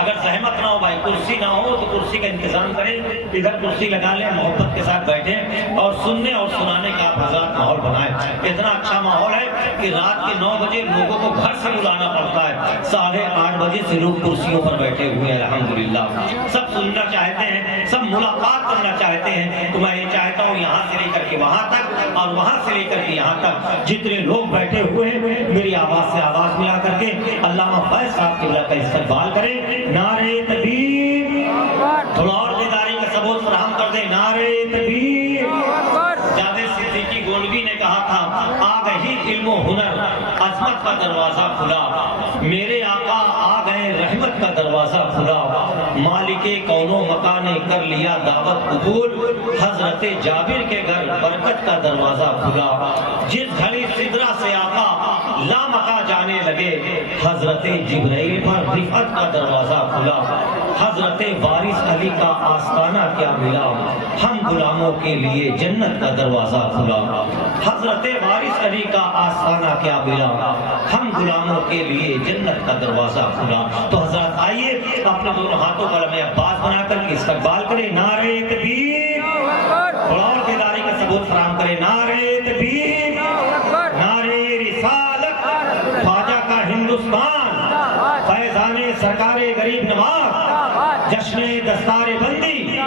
اگر زحمت نہ ہو بھائی، کرسی نہ ہو تو کرسی کا انتظام کریں، ادھر کرسی لگا لیں، محبت کے ساتھ بیٹھیں اور سننے اور سنانے کا آپ حضرات ماحول بنائیں۔ اتنا اچھا ماحول ہے کہ رات کے 9 بجے لوگوں کو گھر سے بلانا پڑتا ہے، 8:30 بجے سے لوگ کرسیوں پر بیٹھے ہوئے ہیں الحمدللہ۔ سب سننا چاہتے ہیں، سب ملاقات کرنا چاہتے ہیں، تو میں یہ چاہتا ہوں یہاں سے لے کر کے وہاں تک اور وہاں سے لے کر کے یہاں تک جتنے لوگ بیٹھے ہوئے ہیں میری آواز سے آواز ملا کر کے علامہ فیض صاحب قبلہ کا استقبال کریں۔ نعرہ تکبیر، تھوڑا اور بیداری کا ثبوت فراہم کر دیں، نعرہ تکبیر۔ جاوید صدیقی گولوی نے کہا تھا، آ گئی علم و ہنر، عظمت کا دروازہ کھلا، میرے آقا آ گئے رحمت کا دروازہ کھلا، مالک کون و مکان نے کر لیا دعوت قبول، حضرت جابر کے گھر برکت کا دروازہ کھلا، جس گھڑی سدرہ سے آقا لامکا جانے لگے، حضرت جبرائیل پر رفعت کا دروازہ کھلا، حضرت وارث علی کا آستانہ کیا ملا، ہم غلاموں کے لیے جنت کا دروازہ کھلا، حضرت وارث علی کا آستانہ کیا ملا، ہم غلاموں کے لیے جنت کا دروازہ کھلا۔ تو حضرات آئیے اپنے دونوں ہاتھوں پر ہمیں عباس بنا کر کے استقبال کریں، نعرہ تکبیر، اور بیداری کا ثبوت فراہم کریں، نعرہ تکبیر، نعرہ رسالت، خواجہ کا ہندوستان، فیضان سرکار غریب نواز، جشن دستار بندی،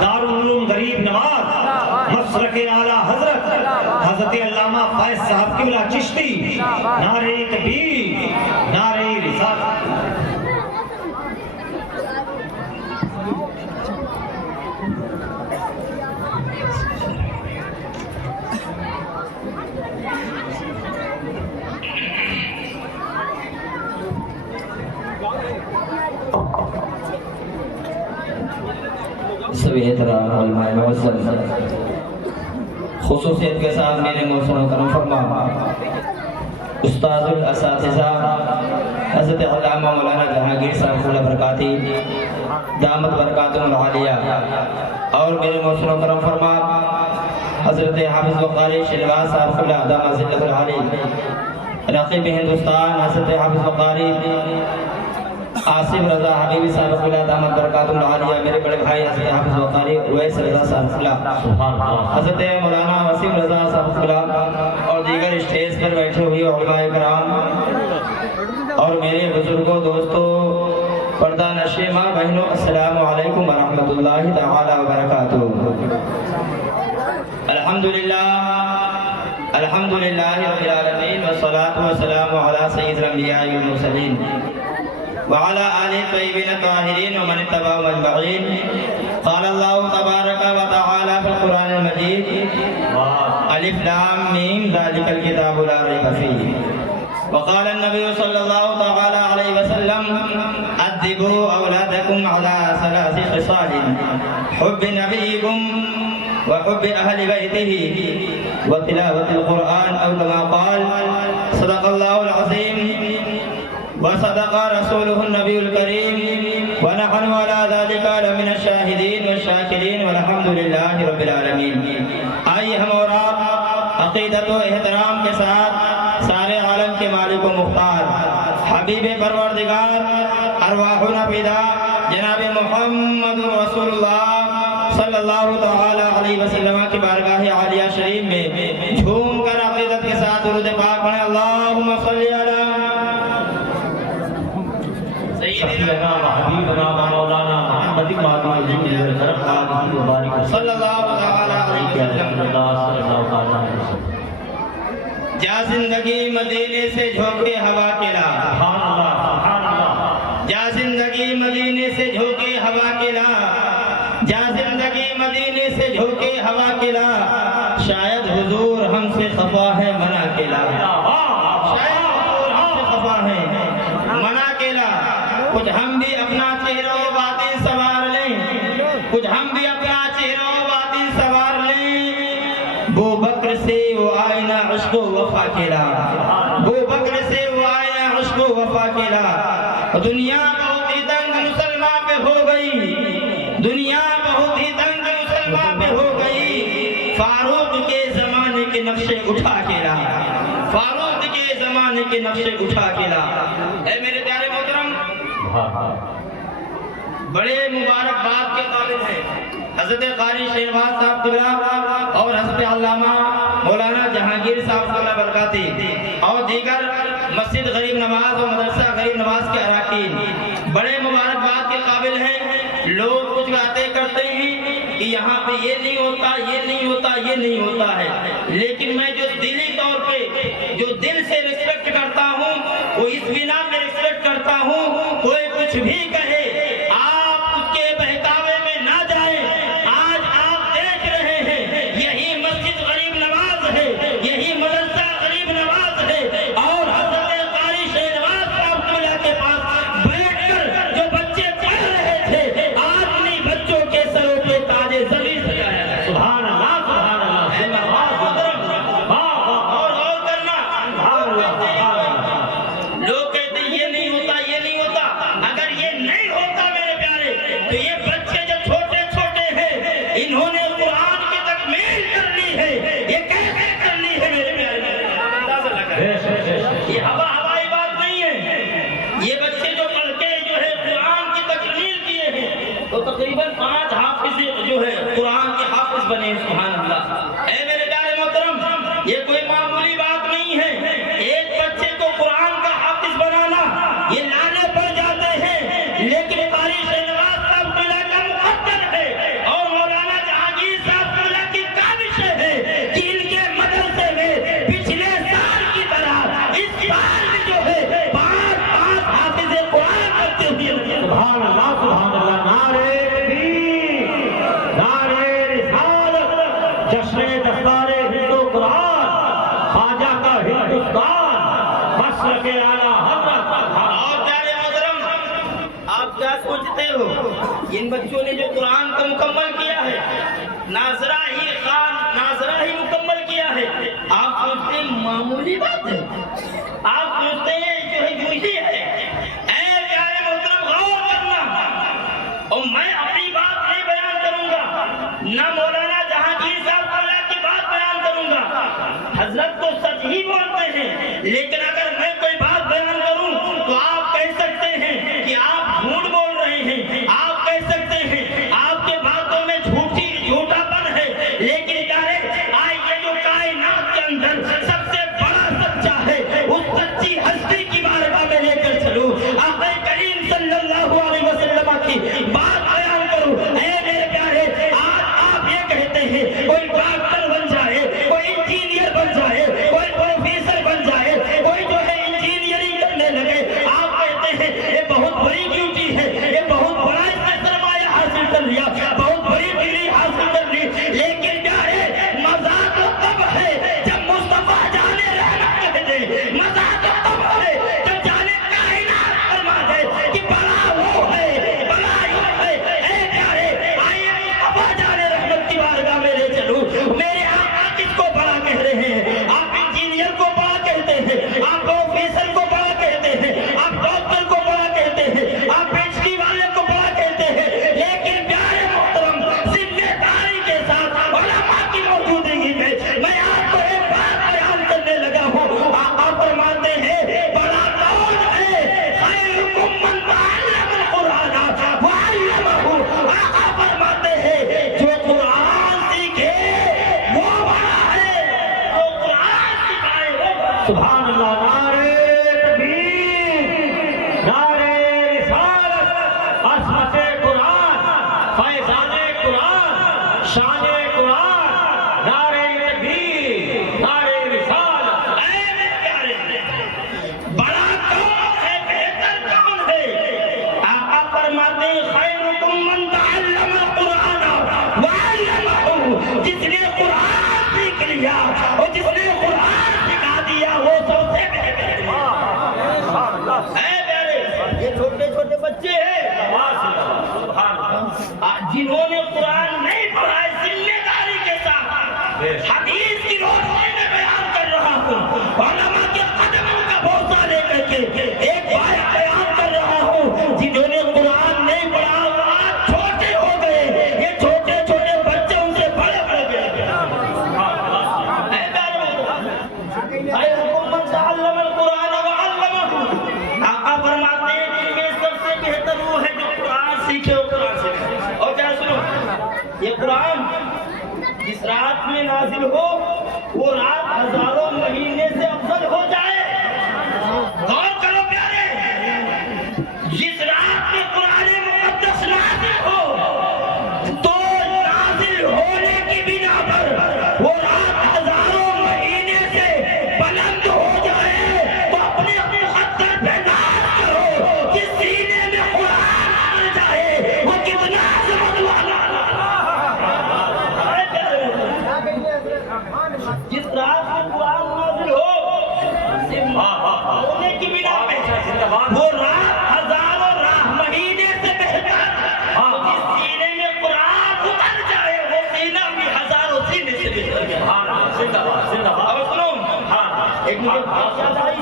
دارالعلوم غریب نواز، مسلک اعلیٰ حضرت حضرت علامہ فیض صاحب قبلہ چشتی، نعرہ تکبیر، نعرہ رسالت۔ سبھی احترام علماء معزز، خصوصیت کے ساتھ میرے محترم کرم فرما استاد الاساتذہ حضرت علامہ مولانا جہانگیر صاحب خلا برکاتی دامت برکاتہم العالیہ، اور میرے محترم کرم فرما حضرت حافظ وقاری شہباز صاحب خلا دامت ذلت العالی، رقیب ہندوستان حضرت حافظ وقاری آصف رضا حبیبی صاحب خلا دامت برکاتہم العالیہ، میرے بڑے بھائی حضرت حافظ وقاری اویس رضا صاحب خلا، حضرت مولانا وسیم رضا صاحب خلا، اور دیگر اسٹیج پر بیٹھے ہوئے علماء کرام اور میرے بزرگوں، دوستوں، پردہ نشے ماں بہنوں، السلام علیکم ورحمۃ اللہ تعالی وبرکاتہ۔ الحمدللہ رب العالمین، والصلاة والسلام علی سید الانبیاء والمرسلین وعلى آل الطيبين الطاهرين ومن اتبعهم أجمعين۔ قال الله تبارك وتعالى في القرآن المجيد، ألف لام ميم ذلك الكتاب لا ريب فيه۔ وقال النبي صلى الله تعالى عليه وسلم، أدبوا أولادكم على 3 خصال، حب نبيكم وحب أهل بيته وتلاوة القرآن، أو كما قال صدق الله العظيم وصدق رسوله النبي الكريم، ونحن على ذلك لمن الشاهدين والشاكرين، والحمد لله رب العالمین۔ آئیے ہم اور آپ عقیدت و احترام کے ساتھ سارے عالم کے مالک و مختار حبیب پروردگار ارواحنا فدا جناب محمد رسول اللہ صلی اللہ تعالی علیہ وسلم کی بارگاہ عالیہ شریف میں جھوم کر عقیدت کے ساتھ درود پاک پڑھیں، اللہم صلی علی سیدنا و حبیبنا و مولانا محمد صلی اللہ تعالی علیہ وسلم۔ جا زندگی مدینے سے جھونکے ہوا کے لا، جا زندگی مدینے سے جھونکے ہوا کے لا، جا زندگی مدینے سے جھونکے ہوا کے لا، شاید حضور ہم سے خفا ہے منع کے لا، شاید حضور ہم سے خفا ہے منع کے لا۔ کچھ ہم بھی اپنا چہرہ و باطن سوار لیں، کچھ ہم بھی اپنا چہرہ و باطن سوار لیں، بو بکر سے وہ آئینہ عشق و وفا کھلا، بو بکر سے وہ آئینہ عشق و وفا کھلا۔ دنیا بہت ہی تنگ مسلمان پہ ہو گئی، دنیا بہت ہی تنگ مسلمان پہ ہو گئی، فاروق کے زمانے کے نقشے اٹھا کے لا، فاروق کے زمانے کے نقشے اٹھا کے لا۔ اے میرے پیارے محترم، بڑے مبارکباد کے قابل ہیں حضرت قاری شہنواز صاحب قبلہ اور حضرت علامہ مولانا جہانگیر صاحب قبلہ برکاتی اور دیگر مسجد غریب نواز اور مدرسہ غریب نواز کے اراکین بڑے مبارکباد کے قابل ہیں۔ لوگ کچھ باتیں کرتے ہیں کہ یہاں پہ یہ نہیں ہوتا، یہ نہیں ہوتا، یہ نہیں ہوتا ہے، لیکن میں جو دلی طور پہ جو دل سے ریسپیکٹ کرتا ہوں وہ اس بنا پہ ریسپیکٹ کرتا ہوں، کوئی کچھ بھی کہے آپ اس کے بہکاوے میں نہ جائیں۔ آج آپ دیکھ رہے ہیں یہی مسجد غریب نواز ہے، یہی مدرسہ غریب نواز ہے، اور حضرت قاری شہنواز صاحب قبلہ کے پاس بیٹھ کر جو بچے پڑھ رہے تھے آج انہیں بچوں کے سروں پہ تاج زمین سجایا ہے۔ سبحان اللہ، سبحان اللہ، زندہ باد، اور غور کرنا، سبحان اللہ، سبحان اللہ۔ لوگ کہتے ہیں یہ نہیں ہوتا، یہ نہیں ہوتا۔ اگر یہ نہیں ہوتا میرے پیارے تو یہ بچے جو چھوٹے چھوٹے ہیں انہوں نے قرآن کی تکمیل کرنی ہے، یہ کیسے کرنی ہے میرے پیارے؟ اندازہ لگائیں، یہ ہوائی بات نہیں ہے۔ یہ بچے جو پڑھ کے جو ہے قرآن کی تکمیل کیے ہیں تو تقریباً 5 حافظ جو ہے قرآن کے حافظ بنے ہیں، سبحان اللہ۔ اے میرے پیارے محترم، یہ کوئی معمولی بات نہیں ہے۔ ایک بچے کو قرآن کا حافظ بنانا یہ لانے پڑ جاتے ہیں، لیکن قاری شہنواز صاحب قبلہ کا مقدر ہے اور مولانا جہانگیر صاحب قبلہ کی کاوش ہے کہ ان کے مدرسے میں پچھلے سال کی طرح اس سال بھی جو ہے 5 حافظ قرآن کرتے ہوئے سبحان اللہ، سبحان اللہ، نعرے تکبیر، نعرے رسالت، جشن دستار ہند و قرآن، خواجہ کا ہندوستان، مسلک اعلیٰ حضرت۔ اور پیارے محترم، آپ کیا سوچتے ہو ان بچوں نے جو قرآن کو مکمل کیا ہے ناظرہ ہی مکمل کیا ہے، آپ سوچتے ہیں معمولی بات ہے؟ آپ سوچتے ہیں جو ہے یوں ہی ہے؟ اے پیارے محترم، غور کرنا، اور میں اپنی بات نہیں بیان کروں گا، نہ مولانا جہانگیر صاحب قبلہ کی بات بیان کروں گا۔ حضرت تو سچ ہی بولتے ہیں، لیکن اگر میں کوئی بات بیان کروں تو آپ کہہ سکتے ہیں کہ آپ جھوٹ بول رہے ہیں، آپ کہہ سکتے ہیں آپ کے باتوں میں جھوٹا پن ہے، لیکن آئیے جو کائنات کے اندر سب سے بڑا سچا ہے اس سچی ہستی کی بارگاہ میں لے کر چلوں، آقا کریم صلی اللہ علیہ وسلم کی بات بیان کروں۔ اے میرے پیارے، آج آپ یہ کہتے ہیں کوئی ڈاکٹر بن جائے، کوئی انجینئر بن جائے، کوئی پروفیسر بن جائے، کوئی جو ہے انجینئرنگ کرنے لگے، آپ کہتے ہیں یہ بہت بڑی ڈیوٹی ہے، یہ بہت بڑا اس نے سرمایہ حاصل کر لیا، بہت بڑی ڈگری حاصل کر لی، لیکن پیارے مذاق تو تب ہے جب مصطفیٰ جانے رحمت کہہ دے، مذاق تو تب ہے جب جانے کائنات فرما دے کہ بڑا وہ ہے، بڑا یوں ہے۔ اے پیارے، آئیے مصطفیٰ جانے رحمت کی بارگاہ میں لے چلوں۔ میرے آقا کس کو بڑا کہہ رہے ہیں؟ آپ انجینئر کو بڑا کہتے ہیں، آپ پروفیسر کو بڑا کہتے ہیں، آپ ڈاکٹر کو بڑا کہتے ہیں، آپ پی ایچ ڈی والے کو بڑا کہتے ہیں، لیکن پیارے محترم ذمہ داری کے ساتھ علماء کی موجودگی میں میں آپ کو ایک بات بیان کرنے لگا ہوں۔ آقا فرماتے ہیں بڑا کون ہے؟ خیرکم من تعلم القرآن وعلمہ۔ آقا فرماتے ہیں جو قرآن سیکھے وہ بڑا ہے، جو قرآن سکھائے وہ بڑا ہے۔ سبحان اللہ، نعرے تکبیر، نعرے رسالت، عظمت قرآن، فیضان قرآن، شان قرآن، نعرے تکبیر، نعرے رسالت۔ اے میرے پیارے، بڑا کون ہے، بہتر کون ہے؟ آقا فرماتے ہیں خیرکم من تعلم القرآن وعلمہ۔ جس نے قرآن سیکھ لیا اور جس نے قرآن سکھا دیا وہ سب سے بہتر ہے۔ اے پیارے، یہ چھوٹے چھوٹے بچے ہیں جنہوں نے قرآن نہیں پڑھا ہے، ذمہ داری کے ساتھ حدیث کی روشنی میں بیان کر رہا ہوں، علماء کے قدموں کا بوسہ لے کر کے ایک بات بیان کر رہا ہوں، جنہوں نے قرآن نہیں پڑھا وہ آج چھوٹے ہو گئے، یہ چھوٹے چھوٹے بچے ان سے بڑے ہو گئے۔ اے پیارے، سیکھے ہو قرآن سے. اور کیا سنو، یہ قرآن جس رات میں نازل ہو وہ رات ہزاروں مہینے سے افضل ہو جائے. غور کرو پیارے، جس رات میں قرآن مقدس نازل ہو تو نازل ہونے کی بنا پر وہ رات ہزاروں مہینے سے بلند ہو جائے تو اپنے مقدر پہ ناز کرو. جس سینے میں قرآن آ جائے وہ کتنا عظمت والا. جس رات میں قرآن نازل ہو ہونے کی بنا پہ وہ رات ہزاروں مہینے سے بہتر. جس سینے میں قرآن اتر جائے وہ سینہ بھی ہزاروں سینے سے بہتر گیا. اب سنو، ایک مجھے بات یاد آئی،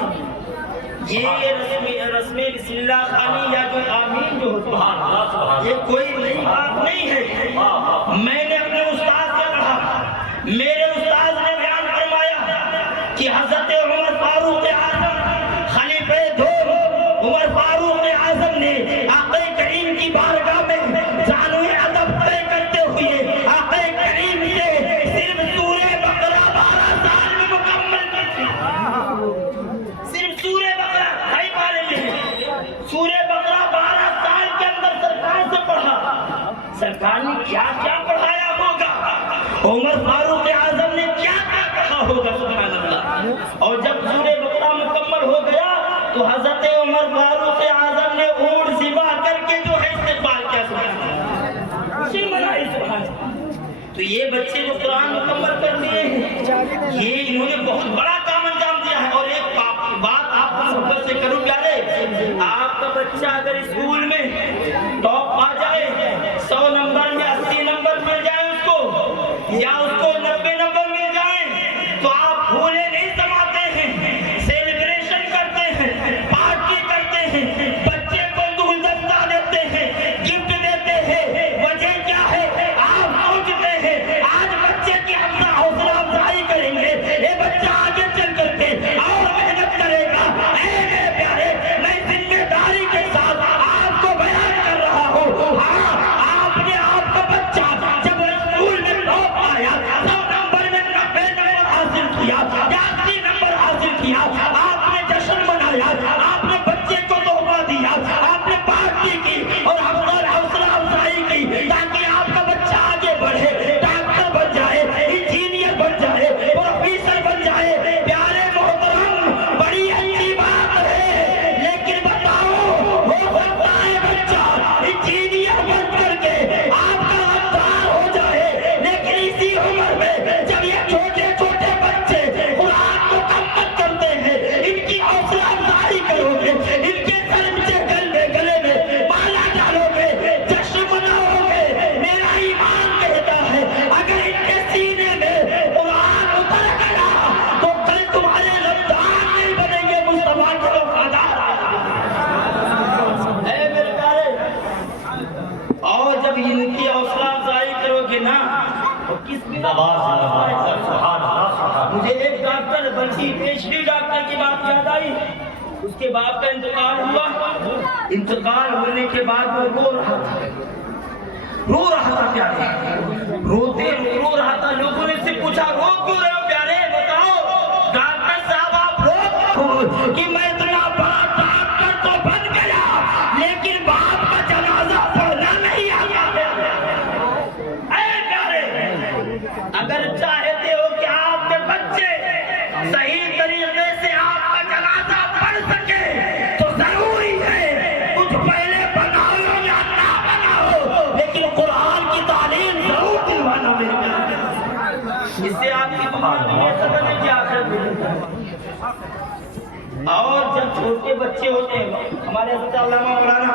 یہ رسم بسم اللہ خانی یا جو آمین جو ہوتی ہے یہ کوئی نئی بات نہیں ہے. میں نے اپنے استاد سے پڑھا، میرے استاد نے بیان فرمایا کہ حضرت عمر فاروق اعظم خلیفہ دو عمر فاروق اعظم نے آقا کریم کی بارگاہ میں زانوِ ادب طے کرتے ہوئے آقا کریم سے صرف سورہ بقرہ 12 سال میں مکمل کی تھی. صرف سورہ بقرہ کئی پارے میں سورہ بقرہ 12 سال کے اندر سرکار سے پڑھا. سرکار نے کیا کیا پڑھایا ہوگا، عمر فاروق اعظم نے کیا کیا کہا ہوگا، سبحان اللہ. اور جب سورہ بقرہ مکمل ہو گیا تو حضرت عمر فاروق اعظم نے اونٹ ذبح کر کے جو ہے استقبال کیا، سبحان اللہ، خوشی منائی، سبحان اللہ. تو یہ بچے جو قرآن مکمل کر دیے ہیں یہ انہوں نے بہت بڑا کام انجام دیا ہے. اور ایک بات آپ کو محبت سے کروں پیارے، آپ کا بچہ اگر اسکول میں ٹاپ آ جائے، 100 نمبر میں 80 نمبر مل جائے اس کو، یا اس کو 90 نمبر مل جائیں تو آپ پھولے نہیں سماتے ہیں، سیلیبریشن کرتے ہیں، پارٹی کرتے ہیں، بچے کو گلدستہ دیتے ہیں، گفٹ دیتے ہیں. وجہ کیا ہے؟ آپ سوچتے ہیں آج بچے کی ہم حوصلہ افزائی کریں گے، یہ بچہ آگے چل کر کے اور محنت کرے گا. اے میرے پیارے، میں ذمہ داری کے ساتھ آپ کو بیان کر رہا ہوں. ہاں، آپ نے آپ کا بچہ جب اسکول میں ٹاپ آیا، 100 نمبر میں 90 نمبر حاصل کیا یا 80 نمبر حاصل کیا، آپ نے جشن منایا، آپ نے بچے کو تحفہ دیا، آپ نے پارٹی کی اور حوصلہ افزائی کی تاکہ آپ کا بچہ آگے بڑھے، ڈاکٹر بن جائے، انجینئر بن جائے، پروفیسر بن جائے. پیارے محترم، بڑی اچھی بات ہے، لیکن بتاؤ ہو سکتا ہے بچہ انجینئر بن کر کے آپ کا غدار ہو جائے، لیکن اسی عمر میں جب یہ چھوٹے چھوٹے بچے قرآن کو کمت کرتے ہیں، ان کی حوصلہ افزائی کرو گے، ان کے سر میں گلے میں مالا ڈالو گے، جشن مناؤ گے. میرا ایمان کہتا ہے اگر ان کے سینے میں قرآن اتر گیا تو کل تمہارے غدار نہیں بنیں گے، مصطفیٰ کے وفادار. اے میرے پیارے، اور جب ان کی حوصلہ افزائی کرو گے نا تو کس بنا مجھے ایک ڈاکٹر بلکہ PhD ڈاکٹر کی بات یاد آئی. اس کے باپ کا انتقال ہوا، انتقال ہونے کے بعد وہ رو رہا تھا پیارے، رو رہا تھا. لوگوں نے اس سے پوچھا رو کیوں رہے ہو پیارے، بتاؤ ڈاکٹر صاحب آپ رو کہ میں اتنا بڑا ڈاکٹر تو بن گیا لیکن باپ کا جنازہ پڑھنا نہیں آتا. اے پیارے، اگر چاہتے ہو کہ آپ کے بچے صحیح طریقے سے آپ کا جنازہ پڑھ سکے تو ضروری ہے کچھ پہلے بناؤ یا نہ بناؤ، لیکن قرآن کی تعلیم ضرور دلوانا. میرے پیارے، اس سے آپ کی دنیا سمجھنے کی آخرت ملتی. اور جب چھوٹے بچے ہوتے ہیں، ہمارے حضرت علامہ مولانا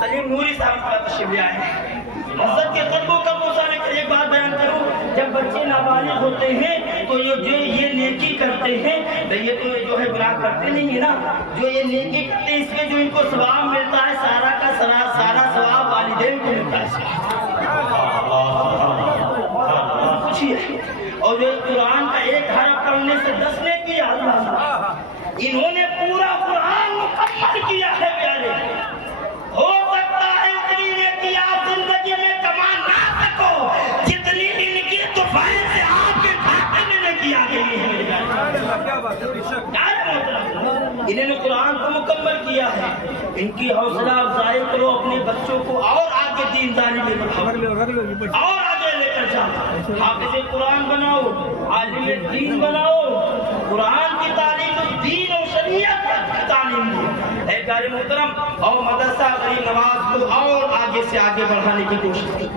سلیم نوری صاحب کا تشریف لے آئے ہیں، حضرت کے قدموں کا بوسہ لے کر ایک بات بیان کروں. جب بچے نابالغ ہوتے ہیں تو یہ نیکی کرتے ہیں، یہ تو جو ہے گناہ کرتے نہیں ہے نا، جو یہ نیکی کرتے ہیں اس میں جو ان کو ثواب ملتا ہے سارا کا سارا ثواب والدین کو ملتا ہے. اور جو قرآن کا ایک حرف پڑھنے سے 10 نے کیا، انہوں نے پورا قرآن مکمل کیا ہے پیارے. ہو سکتا ہے اتنی انہوں نے قرآن کو مکمل کیا ہے، ان کی حوصلہ افزائی کرو، اپنے بچوں کو اور آگے دینداری میں بڑھاؤ اور آگے لے کر جاؤ، حافظ قرآن بناؤ، عالم دین بناؤ، قرآن کی تعلیم، دین اور شریعت کی تعلیم دو۔ اے پیارے محترم، اور مدرسہ غریب نواز کو اور آگے سے آگے بڑھانے کی کوشش کی،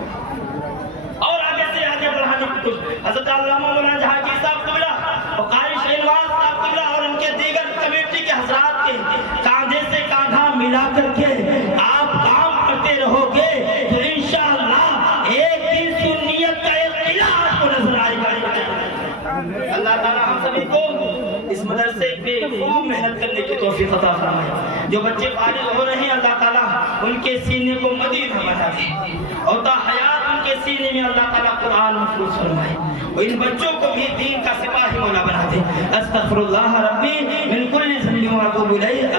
اور آگے سے آگے بڑھانے کی کوشش۔ حضرت علامہ مولانا جہانگیر صاحب قبلہ اور قاری شہنواز صاحب قبلہ اور ان کے دیگر کمیٹی کے حضرات کے کاندھے سے کاندھا ملا کر کے آپ کام کرتے رہو گے تو انشاءاللہ ایک دن سنیت کا ایک قلعہ آپ کو نظر آئے گا۔ اللہ تعالی ہم سبھی کو اس مدرسے پہ خوب محنت کرنے کی توفیق عطا فرمائے۔ جو بچے فارغ ہو رہے ہیں اللہ تعالی ان کے سینے کو مدینہ بنا دے، اور تا حیات ان کے سینے میں اللہ تعالی قرآن محفوظ فرمائے، اور ان بچوں کو بھی دین کا سپاہی مولا بنا دے۔ استغفر اللہ ربی من کل ذنب واتوب الیہ۔